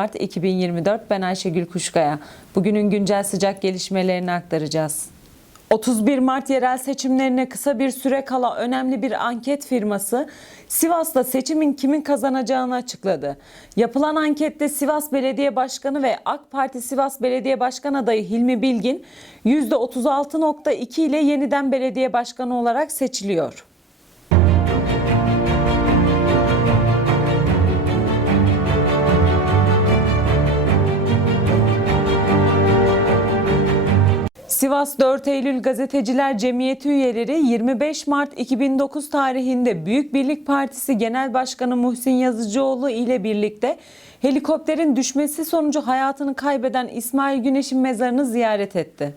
Mart 2024 ben Ayşegül Kuşkaya. Bugünün güncel sıcak gelişmelerini aktaracağız. 31 Mart yerel seçimlerine kısa bir süre kala önemli bir anket firması Sivas'ta seçimin kimin kazanacağını açıkladı. Yapılan ankette Sivas Belediye Başkanı ve AK Parti Sivas Belediye Başkan adayı Hilmi Bilgin %36.2 ile yeniden belediye başkanı olarak seçiliyor. Sivas 4 Eylül Gazeteciler Cemiyeti üyeleri 25 Mart 2009 tarihinde Büyük Birlik Partisi Genel Başkanı Muhsin Yazıcıoğlu ile birlikte helikopterin düşmesi sonucu hayatını kaybeden İsmail Güneş'in mezarını ziyaret etti.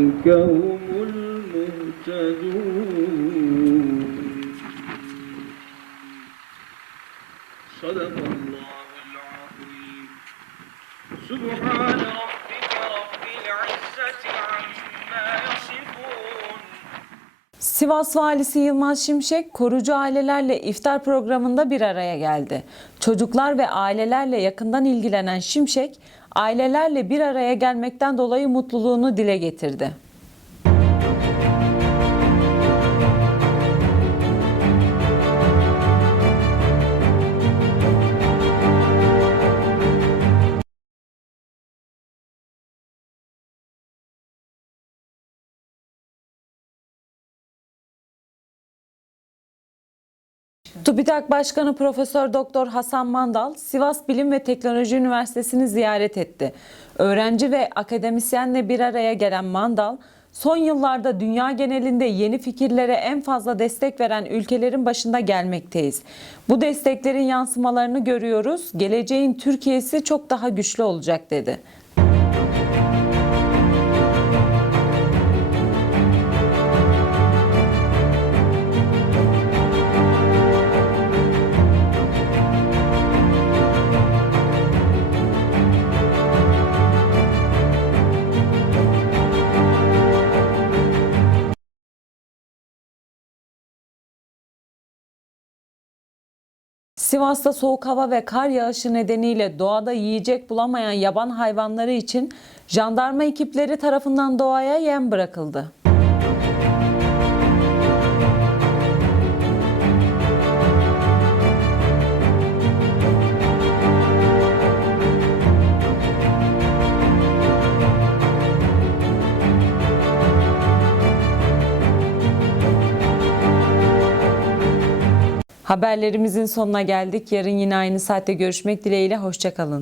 أولئك هم المهتدون. صدق الله العظيم. سبحان ربك. Sivas Valisi Yılmaz Şimşek korucu ailelerle iftar programında bir araya geldi. Çocuklar ve ailelerle yakından ilgilenen Şimşek, ailelerle bir araya gelmekten dolayı mutluluğunu dile getirdi. TÜBİTAK Başkanı Profesör Doktor Hasan Mandal, Sivas Bilim ve Teknoloji Üniversitesi'ni ziyaret etti. Öğrenci ve akademisyenle bir araya gelen Mandal, son yıllarda dünya genelinde yeni fikirlere en fazla destek veren ülkelerin başında gelmekteyiz. Bu desteklerin yansımalarını görüyoruz. Geleceğin Türkiye'si çok daha güçlü olacak dedi. Sivas'ta soğuk hava ve kar yağışı nedeniyle doğada yiyecek bulamayan yaban hayvanları için jandarma ekipleri tarafından doğaya yem bırakıldı. Haberlerimizin sonuna geldik. Yarın yine aynı saatte görüşmek dileğiyle. Hoşçakalın.